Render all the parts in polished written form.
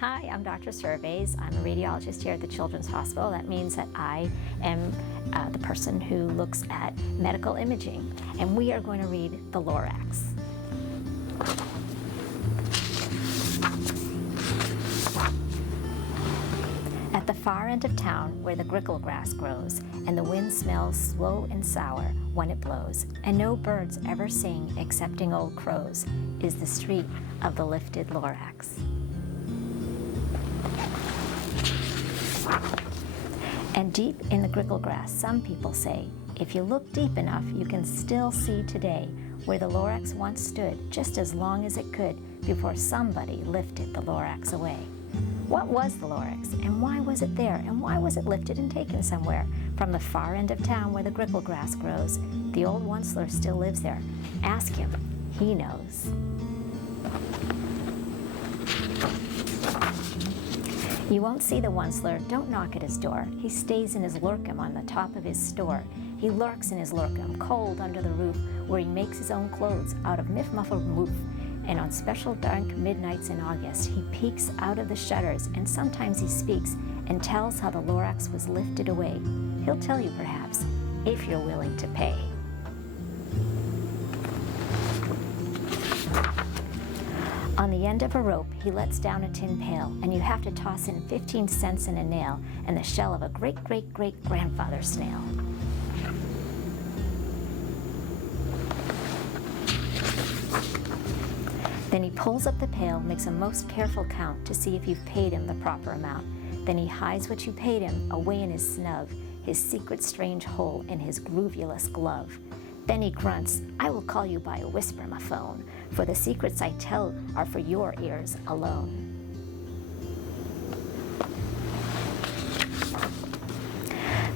Hi, I'm Dr. Servaes. I'm a radiologist here at the Children's Hospital. That means that I am the person who looks at medical imaging, and we are going to read the Lorax. At the far end of town, where the grickle grass grows, and the wind smells slow and sour when it blows, and no birds ever sing excepting old crows, is the street of the lifted Lorax. And deep in the grickle grass, some people say, if you look deep enough, you can still see today where the Lorax once stood just as long as it could before somebody lifted the Lorax away. What was the Lorax, and why was it there, and why was it lifted and taken somewhere? From the far end of town where the grickle grass grows, the old Onceler still lives there. Ask him, he knows. You won't see the Onceler, don't knock at his door. He stays in his lurkum on the top of his store. He lurks in his lurkum, cold under the roof, where he makes his own clothes out of muffled moof. And on special dark midnights in August, he peeks out of the shutters, and sometimes he speaks and tells how the Lorax was lifted away. He'll tell you perhaps, if you're willing to pay. On the end of a rope, he lets down a tin pail, and you have to toss in 15 cents and a nail and the shell of a great-great-great-grandfather snail. Then he pulls up the pail, makes a most careful count to see if you've paid him the proper amount. Then he hides what you paid him away in his snub, his secret strange hole in his groovulous glove. Then he grunts, I will call you by a whisper-ma-phone, for the secrets I tell are for your ears alone.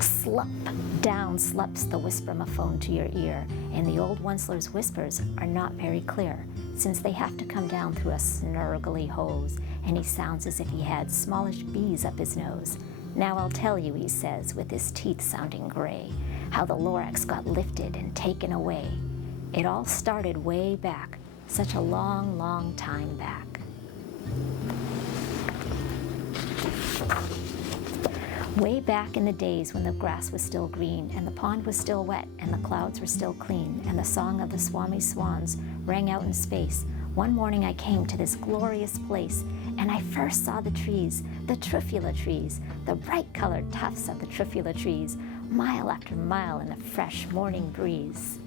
Slump, down slups the whisper-ma-phone to your ear, and the old Onceler's whispers are not very clear, since they have to come down through a snurgly hose, and he sounds as if he had smallish bees up his nose. Now I'll tell you, he says, with his teeth sounding gray, how the Lorax got lifted and taken away. It all started way back, such a long, long time back. Way back in the days when the grass was still green, and the pond was still wet, and the clouds were still clean, and the song of the Swami swans rang out in space, one morning I came to this glorious place, and I first saw the trees, the truffula trees, the bright-colored tufts of the truffula trees, mile after mile in the fresh morning breeze.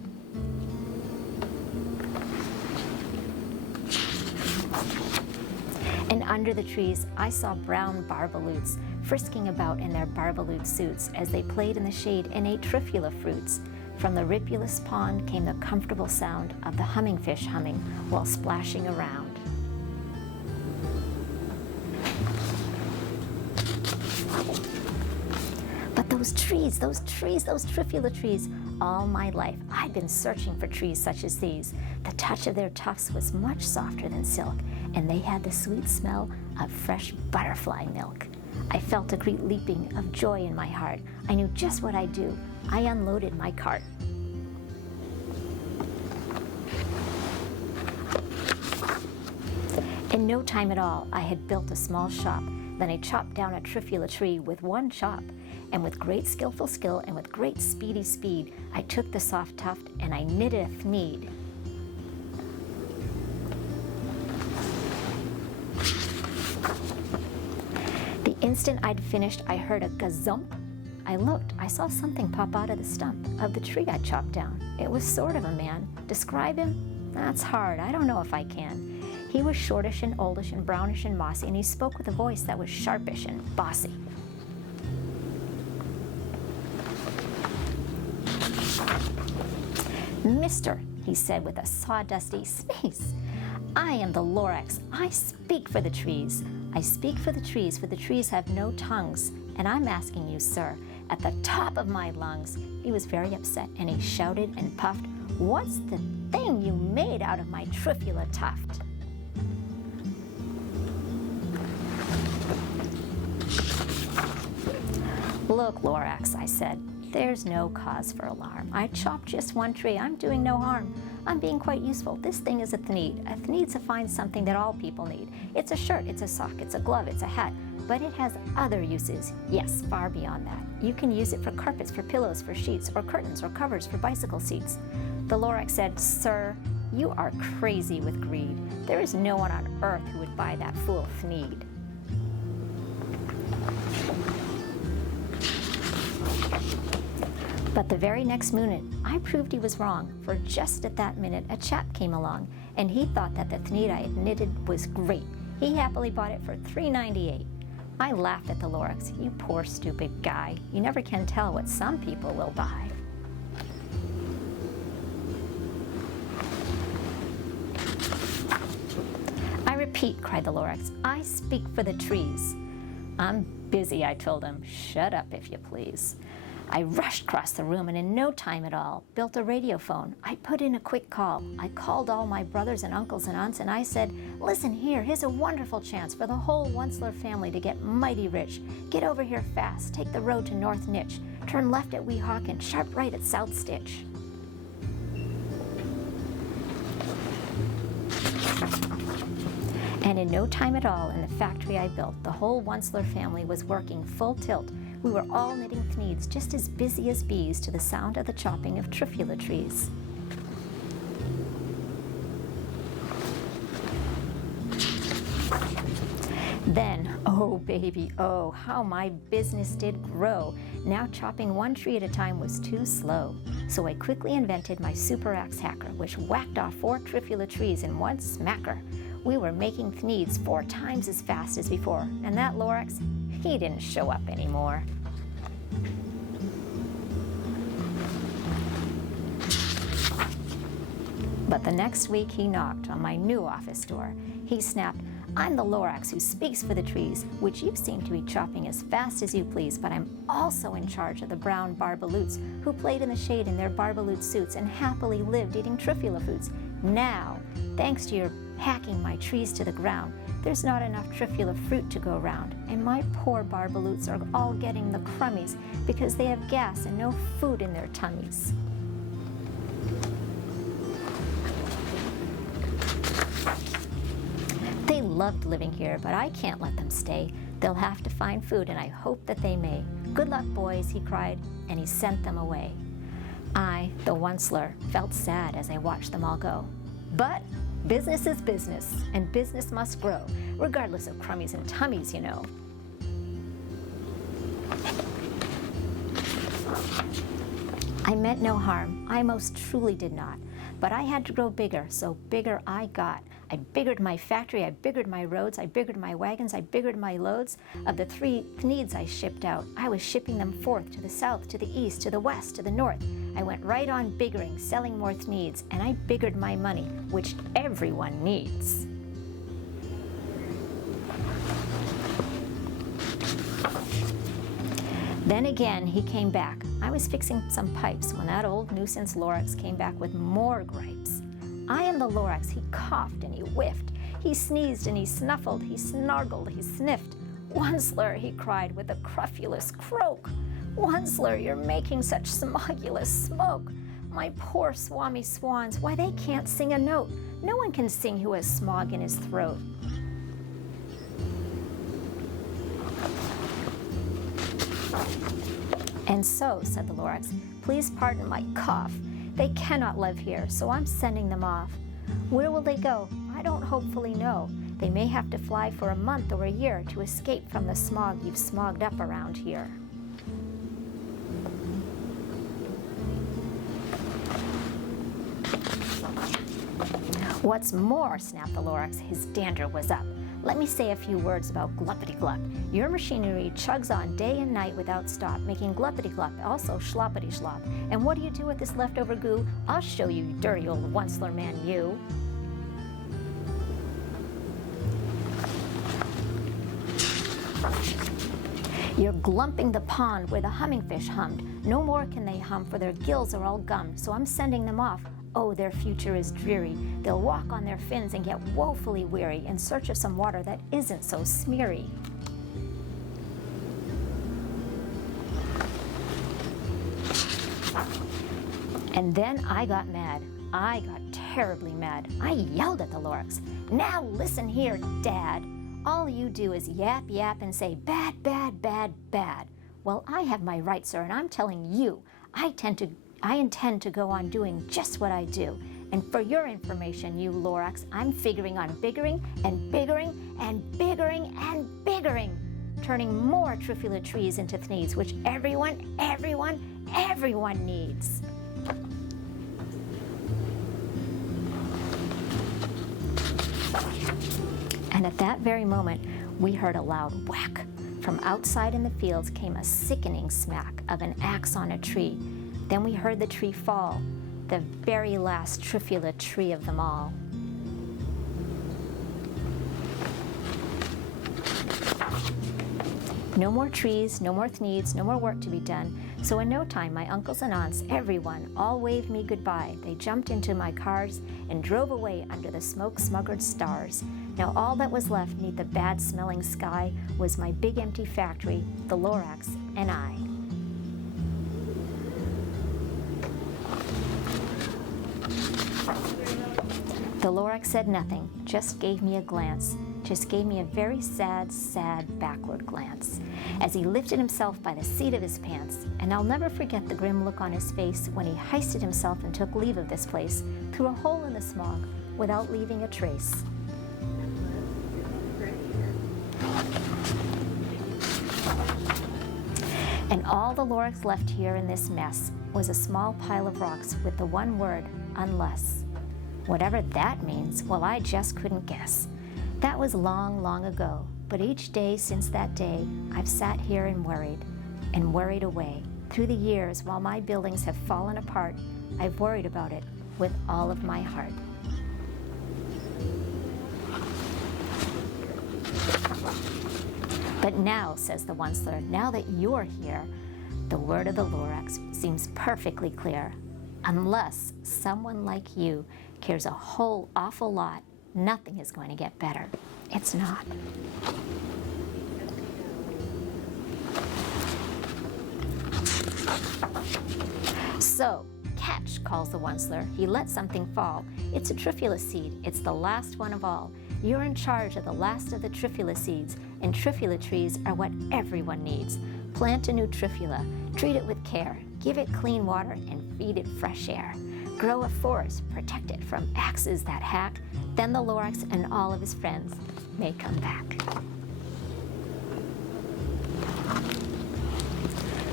And under the trees, I saw brown barbaloots frisking about in their barbaloot suits as they played in the shade and ate truffula fruits. From the ripulous pond came the comfortable sound of the humming fish humming while splashing around. But those truffula trees, all my life I'd been searching for trees such as these. The touch of their tufts was much softer than silk, and they had the sweet smell of fresh butterfly milk. I felt a great leaping of joy in my heart. I knew just what I'd do. I unloaded my cart. In no time at all, I had built a small shop. Then I chopped down a truffula tree with one chop, and with great skillful skill and with great speedy speed, I took the soft tuft and I knitted a thneed. The instant I'd finished, I heard a gazump. I looked, I saw something pop out of the stump of the tree I chopped down. It was sort of a man. Describe him? That's hard, I don't know if I can. He was shortish and oldish and brownish and mossy, and he spoke with a voice that was sharpish and bossy. Mister, he said with a sawdusty sneeze, I am the Lorax. I speak for the trees. I speak for the trees have no tongues. And I'm asking you, sir, at the top of my lungs. He was very upset, and he shouted and puffed, what's the thing you made out of my truffula tuft? Look, Lorax, I said, there's no cause for alarm. I chopped just one tree. I'm doing no harm. I'm being quite useful. This thing is a thneed. A thneed's a fine something that all people need. It's a shirt, it's a sock, it's a glove, it's a hat. But it has other uses. Yes, far beyond that. You can use it for carpets, for pillows, for sheets, or curtains, or covers for bicycle seats. The Lorax said, "Sir, you are crazy with greed. There is no one on earth who would buy that fool thneed." But the very next minute, I proved he was wrong, for just at that minute, a chap came along, and he thought that the thneed I had knitted was great. He happily bought it for $3.98. I laughed at the Lorax. "You poor stupid guy. You never can tell what some people will buy." "I repeat," cried the Lorax, "I speak for the trees." "I'm busy," I told him. "Shut up, if you please." I rushed across the room and in no time at all built a radio phone. I put in a quick call. I called all my brothers and uncles and aunts and I said, "Listen here, here's a wonderful chance for the whole Onceler family to get mighty rich. Get over here fast, take the road to North Nitch, turn left at Weehawken, sharp right at South Stitch." And in no time at all in the factory I built, the whole Onceler family was working full tilt. We were all knitting thneeds, just as busy as bees, to the sound of the chopping of trufula trees. Then, oh baby, oh, how my business did grow. Now chopping one tree at a time was too slow. So I quickly invented my super axe hacker, which whacked off 4 trufula trees in one smacker. We were making thneeds 4 times as fast as before, and that Lorax, he didn't show up anymore. But the next week he knocked on my new office door. He snapped, "I'm the Lorax who speaks for the trees, which you seem to be chopping as fast as you please, but I'm also in charge of the brown barbaloots who played in the shade in their barbaloot suits and happily lived eating trufula fruits. Now, thanks to your hacking my trees to the ground, there's not enough trufula fruit to go round, and my poor barbaloots are all getting the crummies because they have gas and no food in their tummies." They loved living here, but I can't let them stay. They'll have to find food, and I hope that they may. "Good luck, boys," he cried, and he sent them away. I, the Onceler, felt sad as I watched them all go. But business is business, and business must grow, regardless of crummies and tummies, you know. I meant no harm. I most truly did not. But I had to grow bigger, so bigger I got. I biggered my factory, I biggered my roads, I biggered my wagons, I biggered my loads. Of the 3 thneeds I shipped out, I was shipping them forth to the south, to the east, to the west, to the north. I went right on biggering, selling more thneeds, and I biggered my money, which everyone needs. Then again, he came back. I was fixing some pipes when that old nuisance Lorax came back with more gripes. "I am the Lorax," he coughed and he whiffed. He sneezed and he snuffled, he snargled, he sniffed. "Onceler," he cried with a crufulous croak. "Onceler, you're making such smogulous smoke. My poor swami swans, why they can't sing a note. No one can sing who has smog in his throat." "And so," said the Lorax, "please pardon my cough. They cannot live here, so I'm sending them off. Where will they go? I don't hopefully know. They may have to fly for a month or a year to escape from the smog you've smogged up around here." "What's more," snapped the Lorax, his dander was up, "let me say a few words about gluppity-glup. Your machinery chugs on day and night without stop, making gluppity-glup, also schloppity-schlop. And what do you do with this leftover goo? I'll show you, dirty old Onceler man, you." "You're glumping the pond where the hummingfish hummed. No more can they hum, for their gills are all gummed, so I'm sending them off. Oh, their future is dreary. They'll walk on their fins and get woefully weary in search of some water that isn't so smeary." And then I got mad. I got terribly mad. I yelled at the Lorax. "Now listen here, Dad. All you do is yap, yap, and say bad, bad, bad, bad. Well, I have my rights, sir, and I'm telling you, I intend to go on doing just what I do. And for your information, you Lorax, I'm figuring on biggering and biggering and biggering and biggering, turning more trufula trees into thneeds, which everyone needs." And at that very moment, we heard a loud whack. From outside in the fields came a sickening smack of an axe on a tree. Then we heard the tree fall, the very last trufula tree of them all. No more trees, no more thneeds, no more work to be done. So in no time, my uncles and aunts, everyone, all waved me goodbye. They jumped into my cars and drove away under the smoke-smuggered stars. Now all that was left neath the bad-smelling sky was my big empty factory, the Lorax, and I. The Lorax said nothing, just gave me a glance. Just gave me a very sad, sad backward glance as he lifted himself by the seat of his pants, and I'll never forget the grim look on his face when he hoisted himself and took leave of this place through a hole in the smog without leaving a trace. And all the Lorax left here in this mess was a small pile of rocks with the one word, unless. Whatever that means, well, I just couldn't guess. That was long, long ago, but each day since that day, I've sat here and worried away. Through the years, while my buildings have fallen apart, I've worried about it with all of my heart. But now, says the Onceler, now that you're here, the word of the Lorax seems perfectly clear. Unless someone like you cares a whole awful lot, nothing is going to get better. It's not. So, catch, calls the Onceler. He let something fall. It's a trufula seed. It's the last one of all. You're in charge of the last of the trufula seeds, and trufula trees are what everyone needs. Plant a new trufula, treat it with care, give it clean water, and feed it fresh air. Grow a forest, protect it from axes that hack, then the Lorax and all of his friends may come back.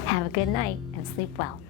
Have a good night and sleep well.